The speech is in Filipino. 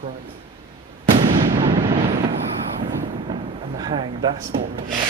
Great. And the hang, that's what we're going to